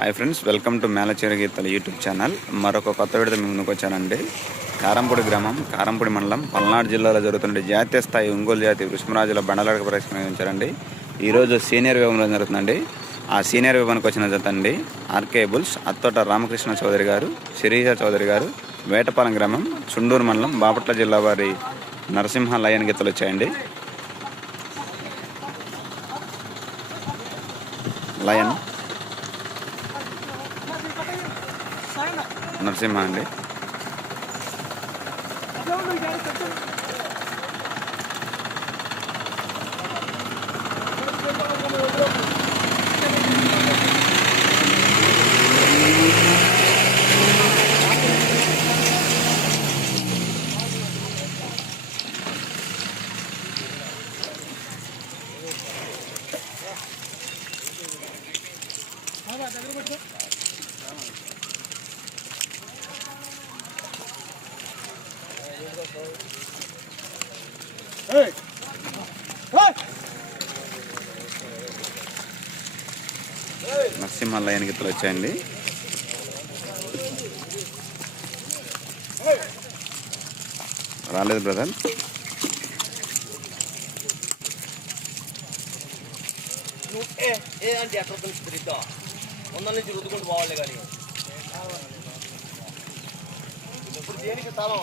Hi friends welcome to Melacheru గీతల YouTube channel. మరొక కొత్త విడత మీ ముందుకు వచ్చానండి. కారంపూడి గ్రామం కారంపూడి మండలం పల్నాడు జిల్లాలో జరుగుతున్న జాతీయ స్థాయి ఒంగోలు జాతి వృష్మరాజుల బండలాడక ప్రవేశించారండి ఈరోజు సీనియర్ విభాగంలో జరుగుతుందండి. ఆ సీనియర్ విభాగానికి వచ్చిన జత అండి. ఆర్కే బుల్స్ అత్తోట రామకృష్ణ చౌదరి గారు శిరీష చౌదరి గారు వేటపాలెం గ్రామం చుండూరు మండలం బాపట్ల జిల్లా వారి నరసింహ లయన్ గీతలు వచ్చాయండి. లయన్. నరసింహ అండి. నరసింహ లయన్ గీతలు వచ్చాయండి. రాలేదు బ్రదర్. ఏ ఏ అంటే ఎక్కడ వందల నుంచి రుద్దుకుంటూ పోవాలి కానీ. ఇప్పుడు దేనికి స్థలం?